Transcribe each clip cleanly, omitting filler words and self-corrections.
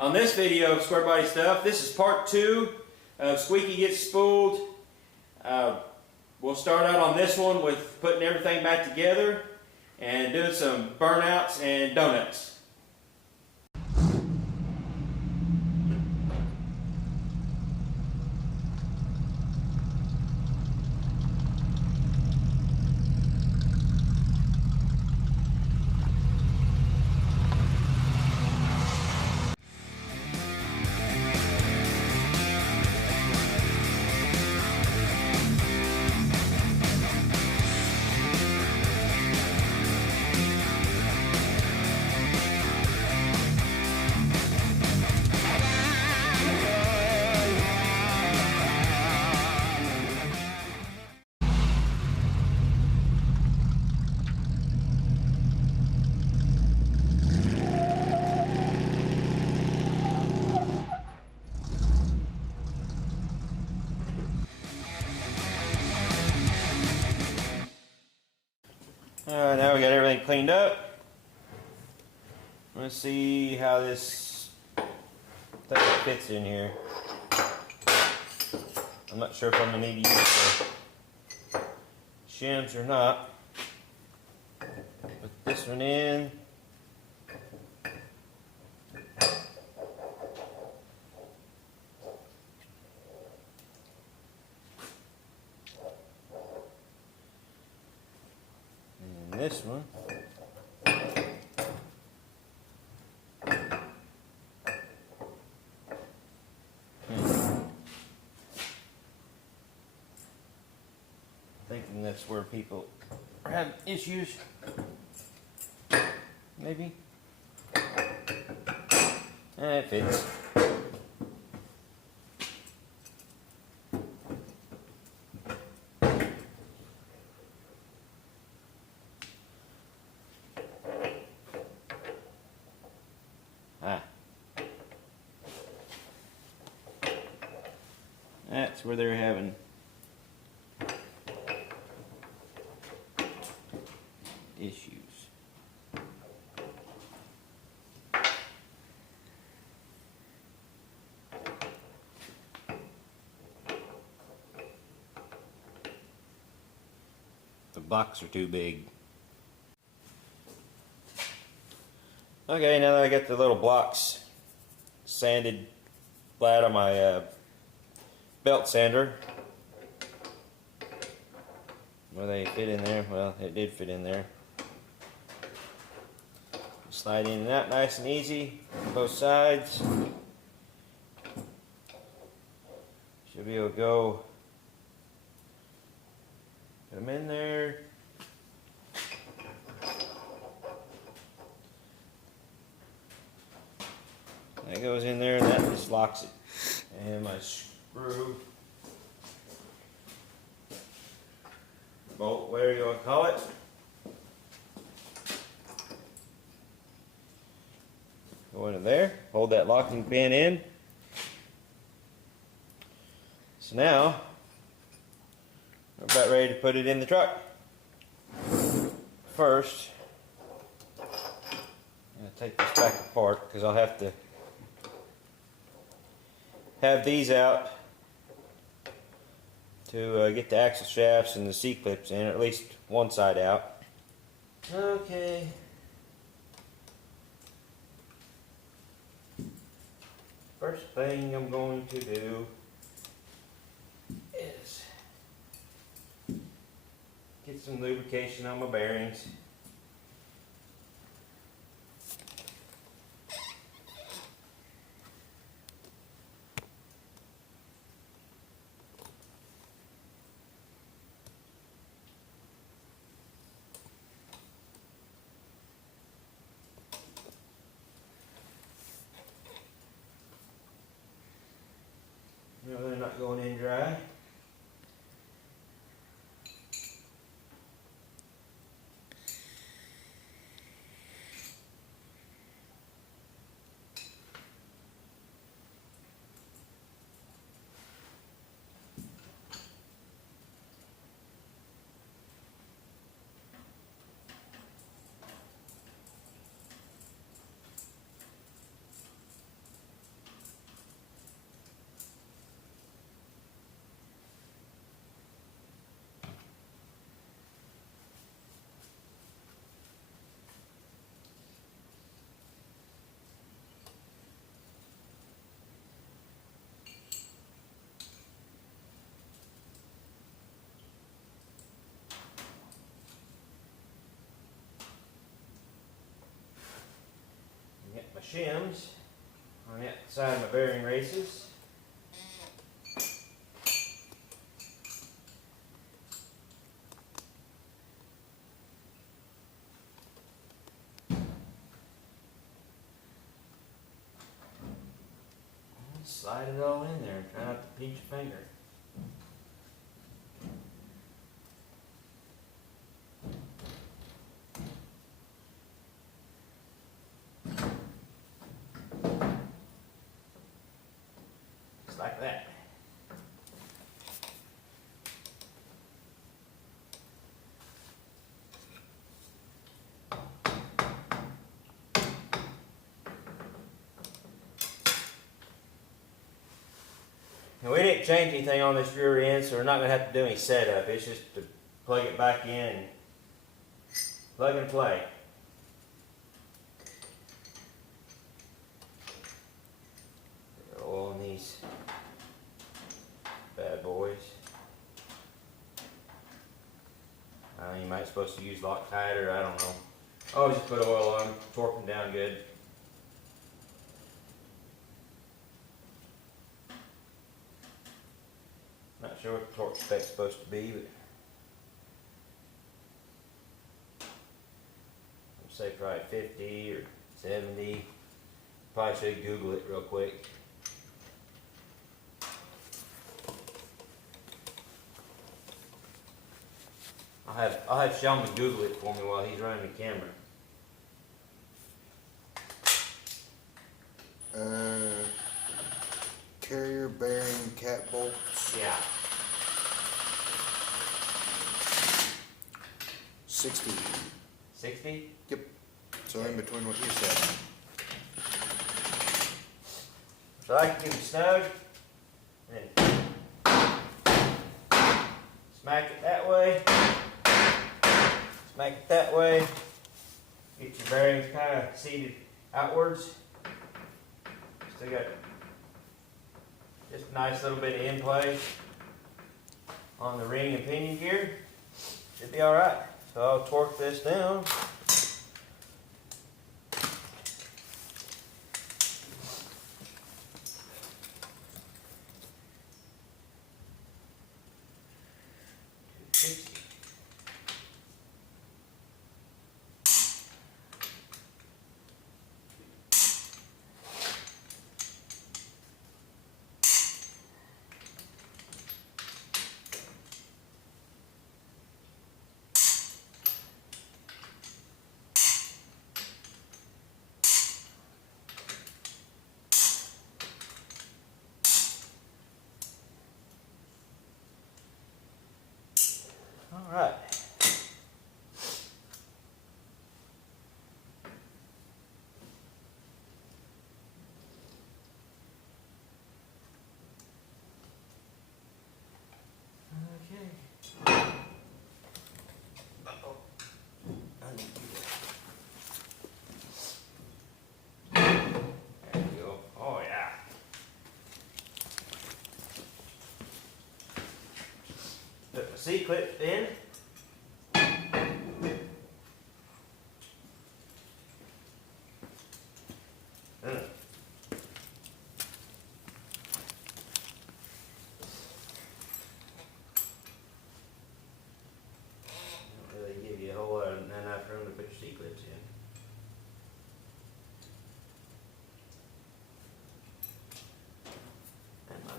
On this video of Squarebody stuff, this is part 2 of Squeaky Gets Spooled. We'll start out on this one with putting everything back together and doing some burnouts and donuts. Now we got everything cleaned up. Let's see how this thing fits in here. I'm not sure if I'm going to need to use the shims or not. Put this one in. This one. Thinking that's where people are having issues. Maybe. It fits. That's where they're having issues. The blocks are too big. Okay, now that I got the little blocks sanded flat on my belt sander, where they fit in there, well, it did fit in there. Slide in and out nice and easy on both sides. Should be able to go, put them in there. That goes in there and that just locks it. And my screw, bolt, whatever you want to call it. Go into there, hold that locking pin in. So now, we're about ready to put it in the truck. First, I'm going to take this back apart because I'll have to have these out to get the axle shafts and the C-clips in, or at least one side out. Okay. First thing I'm going to do is get some lubrication on my bearings. No, they're not going in dry. my shims on the outside of my bearing races. Slide it all in there. Try not to pinch your finger. Just like that. Now we didn't change anything on this rear end, so we're not going to have to do any setup. It's just to plug it back in and plug and play. Oil on these bad boys. You might be supposed to use Loctite, or I don't know. I'll just put oil on, torque them down good. Not sure what the torque spec's supposed to be, but I'd say probably 50 or 70. Probably should Google it real quick. I'll have Sean Google it for me while he's running the camera. Carrier bearing cat bolts. Yeah. 60. 60? Yep. So in between what you said. So I can get them snug, and smack it that way, smack it that way, get your bearings kind of seated outwards. Still got just a nice little bit of in play on the ring and pinion gear. Should be alright. So I'll torque this down. All right. Okay. Uh-oh. I need to do that. There you go. Oh yeah. Put my C-clip in.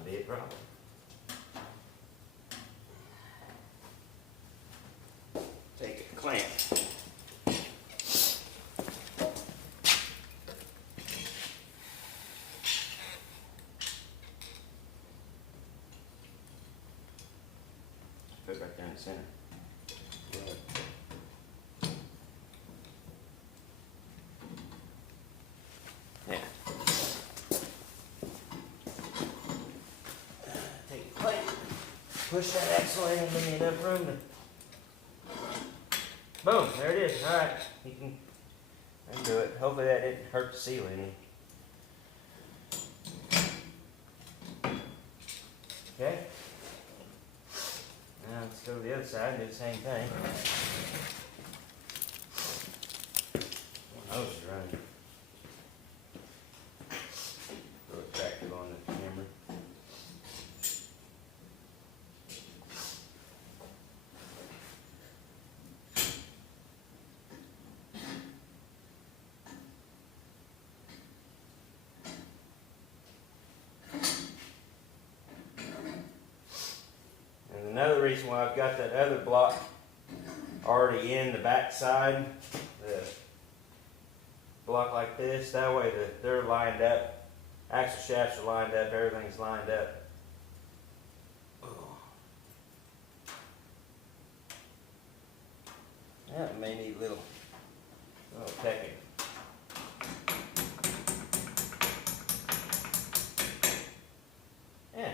Be a problem. Take a clamp. Put it right down the center. Yeah. Push that axle in and give me enough room to... Boom, there it is. Alright, you can do it. Hopefully that didn't hurt the seal any. Okay. Now let's go to the other side and do the same thing. My nose is running. reason why I've got that other block already in the back side. The block like this, that way they're lined up. Axle shafts are lined up, everything's lined up. That may need a little pecking. Yeah.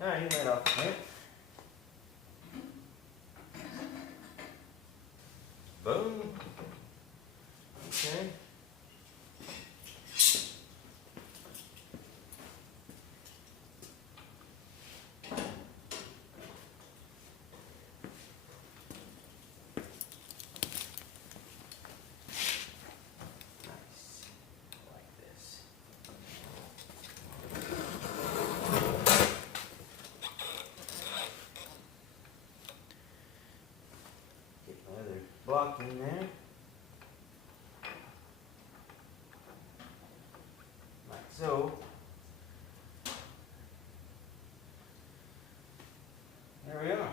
Alright, you let off the lid. Boom. Okay. Block in there, like so. There we are.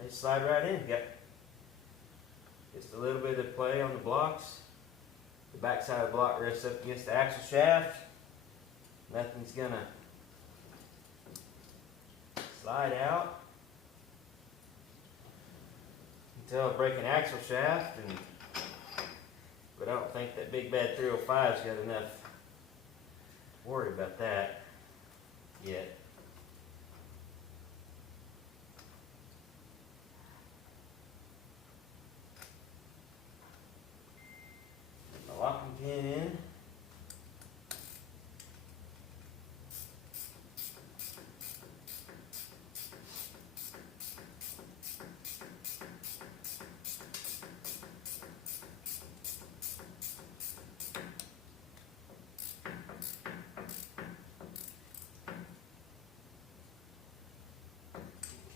They slide right in. Got just a little bit of play on the blocks. The back side of the block rests up against the axle shaft. Nothing's gonna slide out until I break an axle shaft, but I don't think that big bad 305's got enough worry about that yet. Put my locking pin in.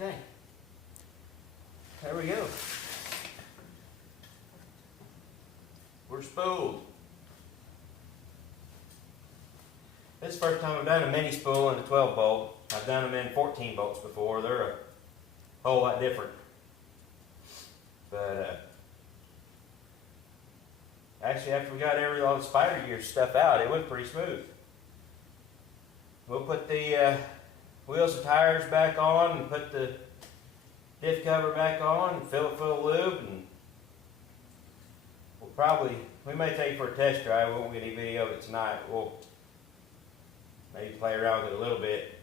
Okay, there we go. We're spooled. This is the first time I've done a mini spool in a 12 bolt. I've done them in 14 bolts before. They're a whole lot different. But actually, after we got all the spider gear stuff out, it went pretty smooth. We'll put the wheels and tires back on and put the diff cover back on and fill it full of lube, and we may take it for a test drive. We won't get any video of it tonight. We'll maybe play around with it a little bit.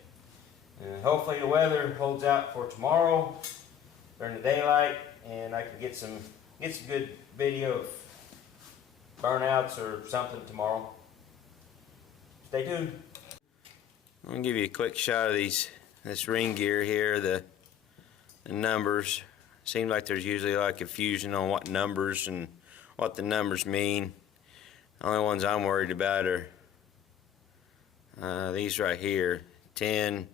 And hopefully the weather holds out for tomorrow during the daylight, and I can get some good video of burnouts or something tomorrow. Stay tuned. I'm going to give you a quick shot of this ring gear here, the numbers. Seems like there's usually a lot of confusion on what numbers and what the numbers mean. The only ones I'm worried about are these right here, 10,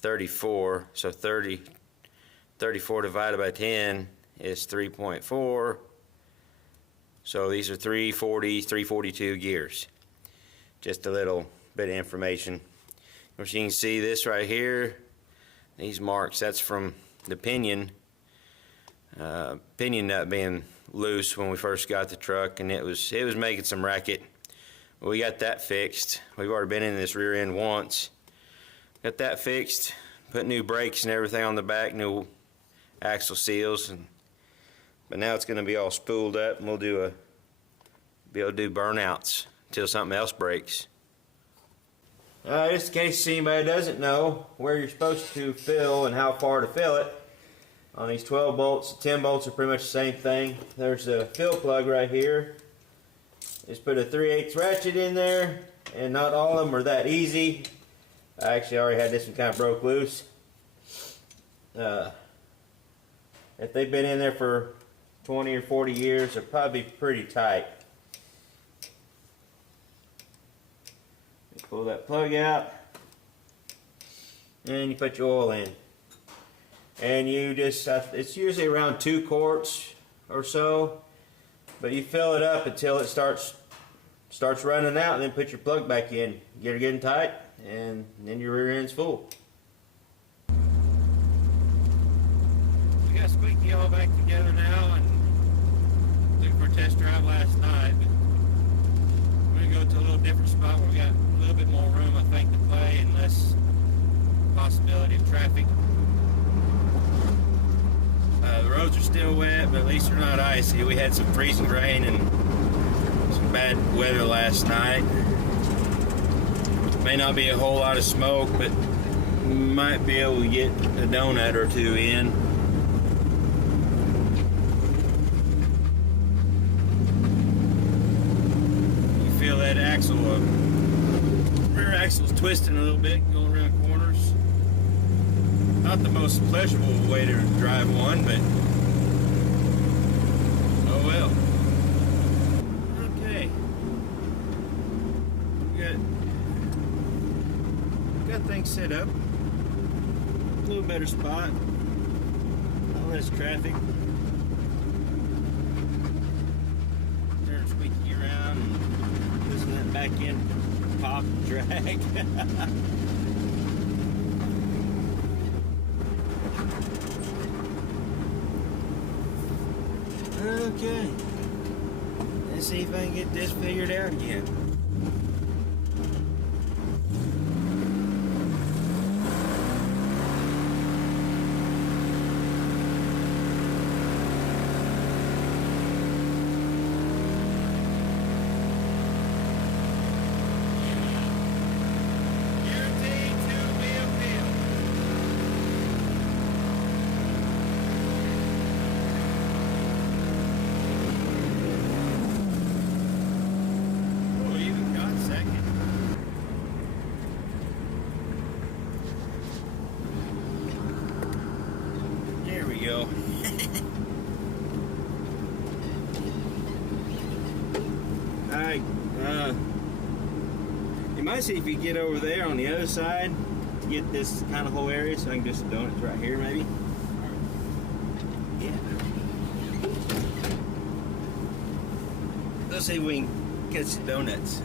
34. So 34 divided by 10 is 3.4. So these are 340, 342 gears. Just a little bit of information. Of course, you can see this right here, these marks, that's from the pinion nut being loose when we first got the truck, and it was making some racket. We got that fixed. We've already been in this rear end once. Got that fixed, put new brakes and everything on the back, new axle seals, but now it's going to be all spooled up, and we'll be able to do burnouts until something else breaks. Just in case anybody doesn't know where you're supposed to fill and how far to fill it, on these 12 bolts, 10 bolts are pretty much the same thing. There's a fill plug right here. Just put a 3/8 ratchet in there, and not all of them are that easy. I actually already had this one kind of broke loose. If they've been in there for 20 or 40 years, they're probably pretty tight. Pull that plug out, and you put your oil in. And you just, it's usually around 2 quarts or so, but you fill it up until it starts running out, and then put your plug back in. Get it getting tight, and then your rear end's full. got Squeaky all back together now, and took for a test drive last night. But we're gonna go to a little different spot where we got a little bit more room, I think, to play and less possibility of traffic. The roads are still wet, but at least they're not icy. We had some freezing rain and some bad weather last night. May not be a whole lot of smoke, but might be able to get a donut or two in. You feel that axle, rear axle's twisting a little bit, going around corners. Not the most pleasurable way to drive one, but oh well. Okay. Got things set up. A little better spot. Not less traffic. Turn Squeaky around and listen to that back end pop and drag. Okay. Let's see if I can get this figured out again. Go. Alright, you might see if you get over there on the other side to get this kind of whole area, so I can do some donuts right here maybe. Yeah. Let's see if we can get some donuts.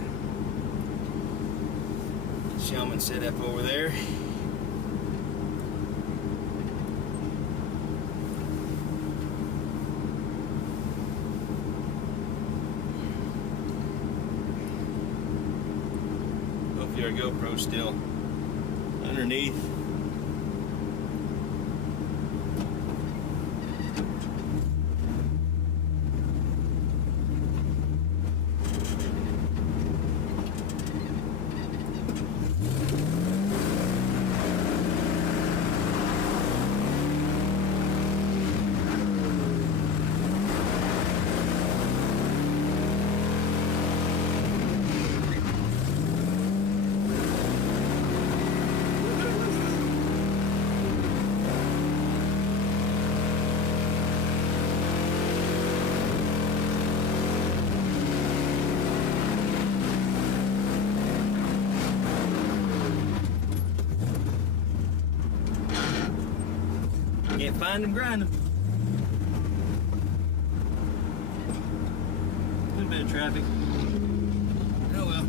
Shellman set up over there. Our GoPro still underneath. Can't find them, grind them. A little bit of traffic. Oh well.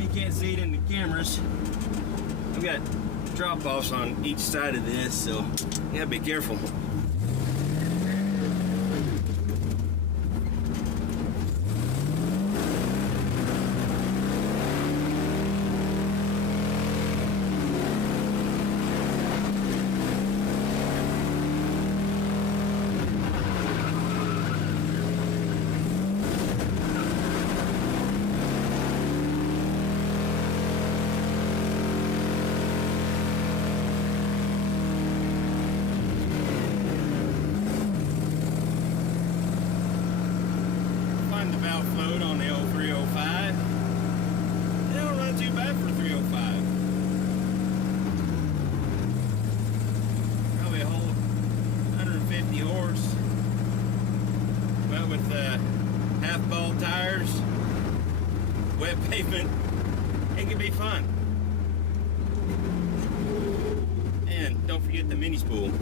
You can't see it in the cameras. I've got drop-offs on each side of this, so you gotta be careful. The valve float on the old 305. It don't run too bad for 305. Probably a whole 150 horse. But with half ball tires, wet pavement, it can be fun. And don't forget the mini spool.